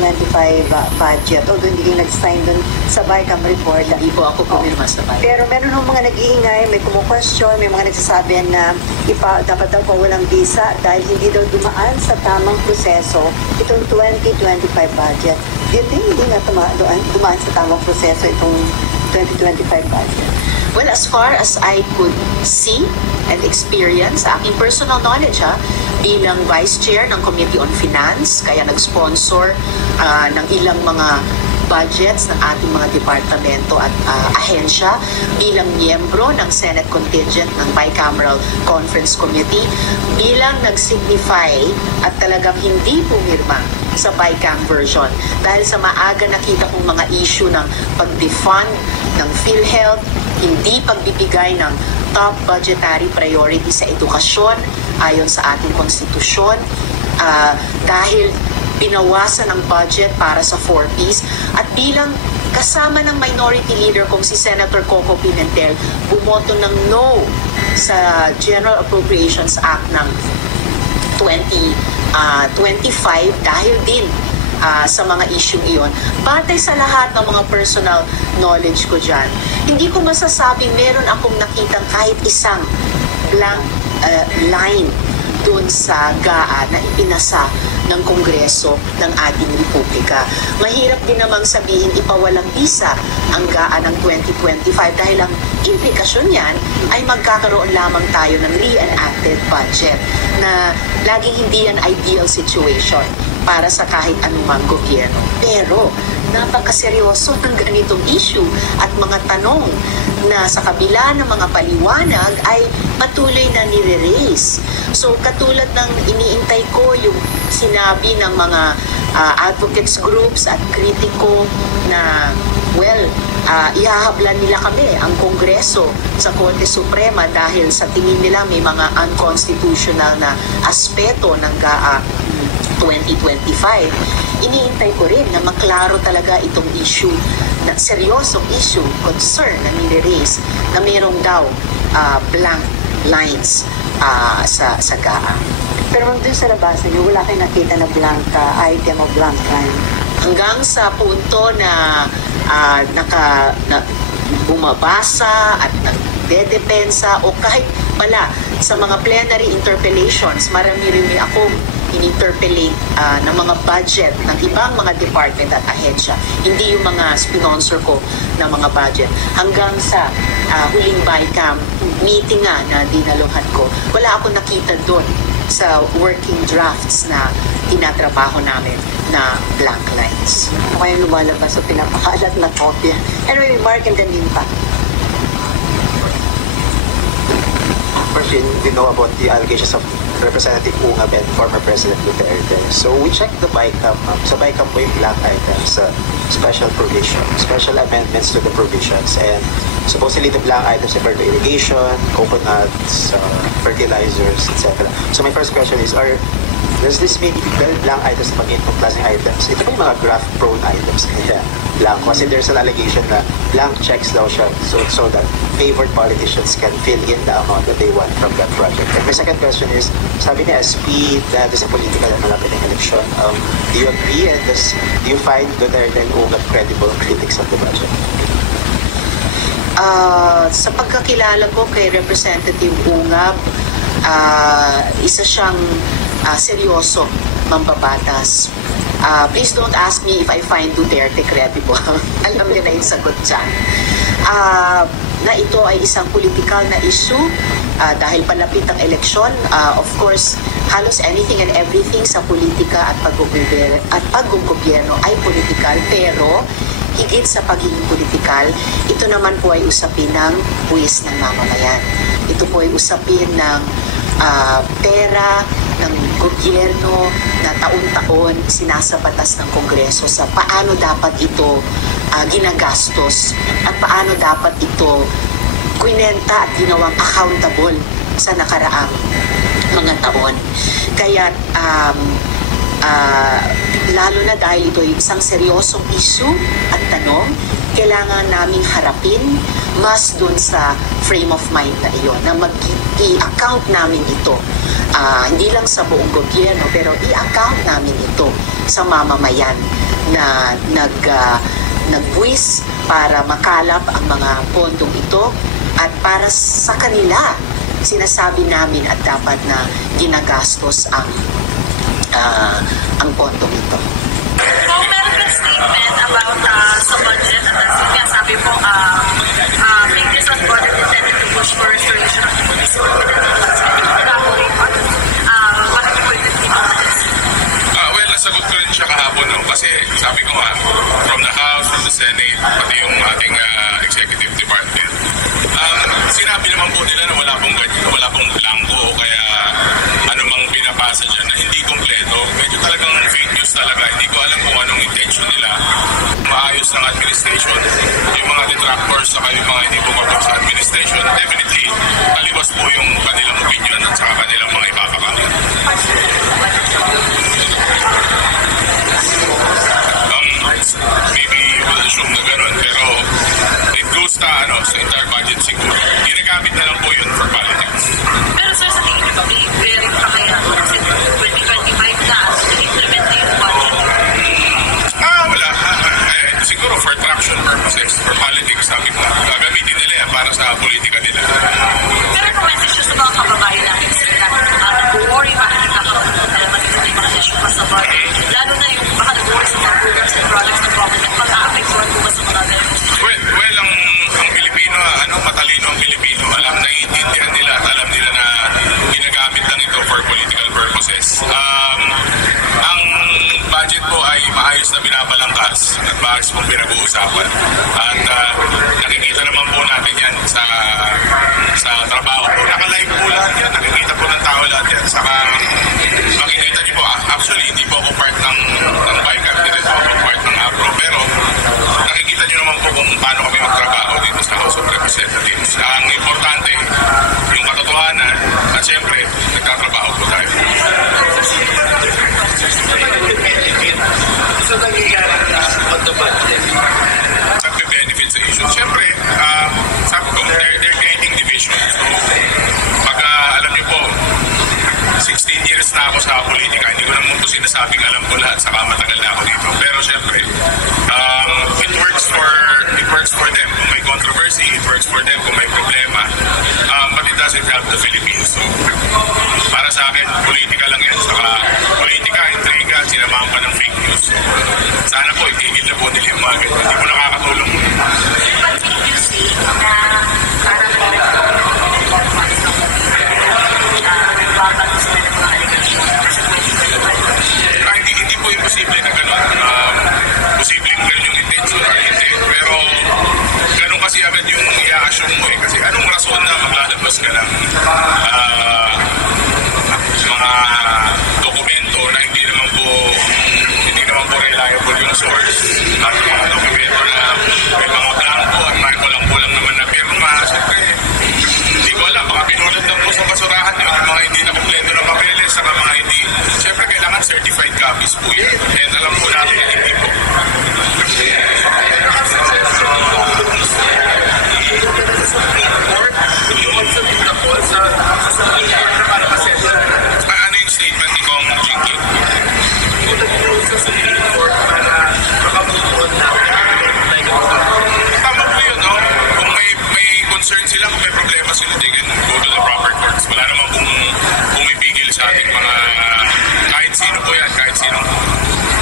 2025 budget. Although hindi kayo nag-sign dun sa BICAM report. Hindi po ako pumirma sa BICAM. Pero meron ng mga nag-iingay, may kumu-question, may mga nagsasabi na dapat daw po walang visa dahil hindi daw dumaan sa tamang proseso itong 2025 budget. Do you think hindi na dumaan sa tamang proseso itong 2025 budget? Well, as far as I could see and experience, sa aking personal knowledge, bilang Vice Chair ng Committee on Finance, kaya nag-sponsor ng ilang mga budgets ng ating mga departamento at ahensya, bilang miyembro ng Senate Contingent ng Bicameral Conference Committee, bilang nag-signify at talagang hindi pumirma sa BICAM version dahil sa maaga nakita kong mga issue ng pag-defund ng PhilHealth, hindi pagbibigay ng top budgetary priority sa edukasyon ayon sa ating konstitusyon, dahil binawasan ang budget para sa 4Ps, at bilang kasama ng minority leader kong si Senator Coco Pimentel, bumoto ng no sa General Appropriations Act ng 2025 dahil din sa mga issue iyon. Batay sa lahat ng mga personal knowledge ko dyan, hindi ko masasabing meron akong nakitang kahit isang blank line doon sa GAA na ipinasa ng Kongreso ng ating Republika. Mahirap din namang sabihin ipawalang visa ang GAA ng 2025 dahil ang implikasyon niyan ay magkakaroon lamang tayo ng reenacted budget na laging hindi yan ideal situation para sa kahit anumang gobyerno. Pero napakaseryoso ng ganitong issue at mga tanong na sa kabila ng mga paliwanag ay patuloy na nire-raise. So katulad ng iniintay ko yung sinabi ng mga advocates groups at kritiko na ihahablan nila kami ang Kongreso sa Korte Suprema dahil sa tingin nila may mga unconstitutional na aspeto ng GAA 2025. Iniintay ko rin na maklaro talaga itong issue, na seryosong issue, concern na nire-raise na mayroong daw blank lines sa GAA. Pero dun sa nabasa niyo, wala kayong nakita na blank item o blank line? Hanggang sa punto na bumabasa at nagdedepensa o kahit pala sa mga plenary interpellations, marami rin akong in-interpellate ng mga budget ng ibang mga department at ahensya. Hindi yung mga sponsor ko na mga budget. Hanggang sa huling BICAM meeting na dinaluhan ko, wala akong nakita doon sa working drafts na tinatrabaho namin na blank lines. Ano kayong lumalabas sa pinapakalat na kopya? Anyway, Mark and then Limpa. First, we know about the allegations of Representative Ungab and former President Duterte. So we checked the BICAM. Sa BICAM po yung blank items, special provision, special amendments to the provisions, and supposedly the blank items refer to irrigation, coconuts, fertilizers, etc. So my first question is, does this mean blank items pag itong klaseng items? Ito ba yung mga graph-prone items? Kaya blank. Kasi there's an allegation na blank checks daw siya so that favored politicians can fill in the amount that they want from that project. And my second question is, sabi ni SP na sa political na malapit ng election, do you agree and do you find Duterte and Ungab credible critics of the budget? Sa pagkakilala ko kay Representative Ungab, isa siyang seryoso mambabatas. Please don't ask me if I find Duterte credible. Alam niyo na yung sagot dyan. Na ito ay isang political na issue dahil palapit ang eleksyon. Of course, halos anything and everything sa politika at paggobyerno ay politikal, pero higit sa pagiging politikal, ito naman po ay usapin ng buwis ng mamamayan. Ito po ay usapin ng pera ng gobyerno na taon-taon sinasabatas ng Kongreso sa paano dapat ito ginagastos at paano dapat ito kwinenta at ginawang accountable sa nakaraang mga taon. Kaya lalo na dahil ito ay isang seryosong issue at tanong, kailangan naming harapin mas doon sa frame of mind na iyon, na mag-i-account namin ito hindi lang sa buong gobyerno, pero i-account namin ito sa mamamayan na nagbuwis para makalap ang mga pondong ito at para sa kanila sinasabi namin at dapat na ginagastos ang pondong ito. So, meron kang statement about sa budget at sabi po, figures on budget intended to push for restoration of the municipal finances. Well, nasagot ko rin siya kahapon, no? Kasi sabi ko nga, from the House, from the Senate, pati yung ating executive department, sinabi naman po nila na wala pong blanco o kaya anumang pinapasa dyan na hindi kompleto. Medyo talagang fake news talaga. Hindi ko alam kung anong intention nila. Maayos ng administration. Yung mga detractors sa yung mga hindi bumabag sa administration, definitely talibas po yung kanilang opinion at saka kanilang mga ipapakala. Maybe you will assume na gano'n, pero it goes sa entire budget siguro. Ginagamit na lang po yun for politics. Pero sir, sa tingin niyo ba, may very kakayaan kasi 2025 na implement na yung budget? Wala. Siguro for traction purposes, for politics, sabi ko, gagamitin nila yan para sa politika nila. Pero kung message sa mga kababayan natin, sir, na nag-worry ba hindi kakaroon na magiging mga issue pa sa budget? Lalo na yung baka nag-worry sa mga programs and projects ng government, mag-a-affectuan po ba sa mga ganun? Well, ang Pilipino, matalino ang Pilipino. Naiintindihan nila at alam nila na ginagamit lang ito for political purposes. Ang budget po ay maayos na binabalangkas at maayos pong pinag-uusapan. At nakikita naman po natin yan sa trabaho po. Naka-live po lahat yan. Nakikita po ng tao lahat yan. Saka makikita niyo po, actually hindi po ako part ng BICAM. Hindi po ako part ng APRO. Pero nakikita niyo naman po kung paano kami magtrabaho dito sa House of Representatives. Ang importante, yung katotohanan at siyempre, nagtatrabaho po tayo. So, nangyayari on the budget? Nagbe-benefit sa issue. Siyempre, sabi ko, they're creating division. So, pag alam niyo po, 16 years na ako sa politika, hindi ko naman po sinasabing alam ko lahat, saka matagal na ako dito. Pero siyempre, it works for them. Kung may controversy, it works for them kung may problema. But it doesn't help the Philippines. So, para sa akin, politika lang yan. Saka politika, intriga, sinamahan pa ng fake news. Sana po, itigil na po nila yung mga ganyan. Hindi po nakakatulong. But did you see na parang hindi po imposible na gano'n. Posibleng gano'n yung intention or hindi. Pero gano'n kasi agad yung i-assume mo eh. Kasi anong rason na maglalabas ka ng mga dokumento na hindi naman po reliable yung source. At mga dokumento na may mga blanco at may kulang-kulang naman na pirma. Siyempre, hindi ko alam. Baka pinulad lang po sa basurahan yun. Yung mga hindi na kompleto na papeles, saka mga hindi. Siyempre, kailangan certified copies po yan. And alam po natin na hindi po. Ano yung statement ni Kong Jinky? Tama po yun, no? Kung may concern sila, kung may problema sila, they can go to the proper courts. Wala naman kung pumipigil sa ating mga kahit sino po yan, kahit sino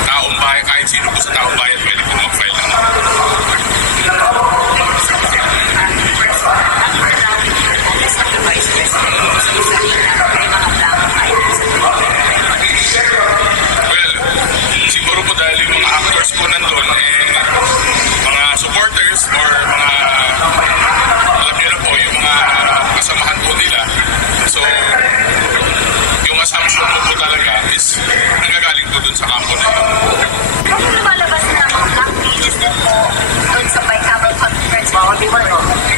taong bayan, kahit sino po sa taong bayan, pwede po mag-file lang. Well, siguro po dahil yung mga actors po nandun, mga supporters or mga, alam nyo na po, yung mga kasamahan po nila. So, yung assumption po talaga is nanggagaling po dun sa kampo nila. kung lumalabas na mga black pages na po doon sa bicameral conference,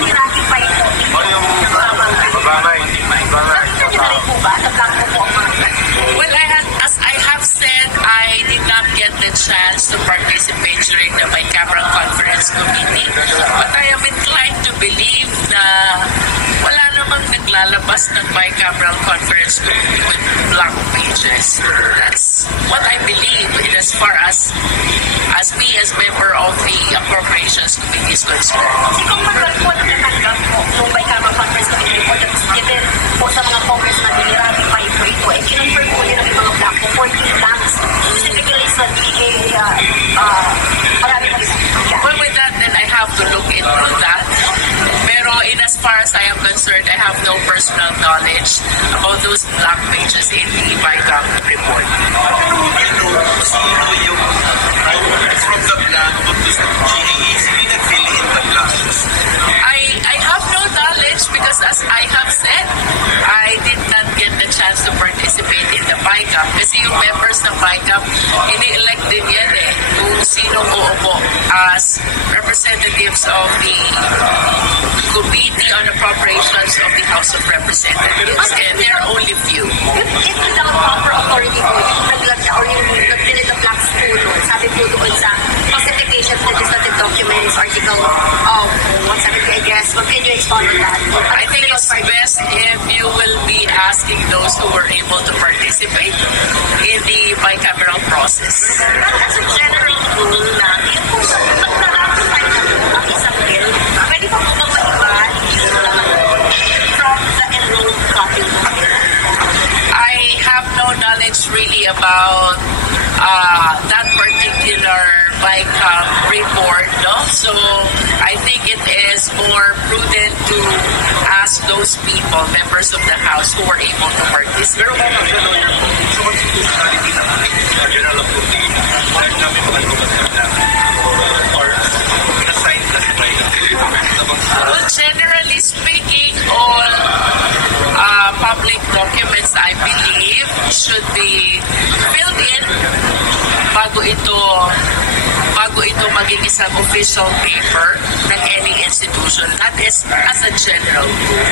niratify po yung Well, as I have said, I did not get the chance to participate during the bicameral conference committee, but I am inclined to believe na wala namang naglalabas ng bicameral conference committee with blank pages. That's what I believe in as far as me as member of the Appropriations Committee is concerned. Kasi kung magkaroon po na natanggap mo nung bicameral conference committee report that was given po sa mga congressman din, ratify po ito, and kinonfirm po nila yung mga black po 14 blanks. Specifically sa DA, marami na rin. Well, with that, then I have to look into that. Pero in as far as I am concerned, I have no personal knowledge about those blank pages in the BICAM report. From the blank of the GAs, we nag-fill in the blanks. I have no knowledge because as I have said, I did not get the chance to participate in the BICAM kasi yung members ng BICAM, ini-elect din yan kung sinong uupo as representatives of the Committee on Appropriations of the House of Representatives, and there are only few. If without proper authority po, yung naglagda or yung nagpinit the black school, sabi po doon sa classification of legislative documents, Article 170, I guess. But can you explain on that? I think it's best if you will be asking those who were able to participate in the bicameral process. But as a general rule na, yung kung pag-ratify na po ang isang bill, pwede po po maiba from the enrolled copy. I have no knowledge really about that particular BICAM report, no? So I think it is more prudent to ask those people, members of the House, who were able to participate. Pero kung mag-lawyer po, sa constitutionality ng General Assembly, dahil namin mag-alubas na or pinasign na si Well, generally speaking, all public documents, I believe, should be filled in bago ito maging isang official paper ng any institution. That is as a general rule.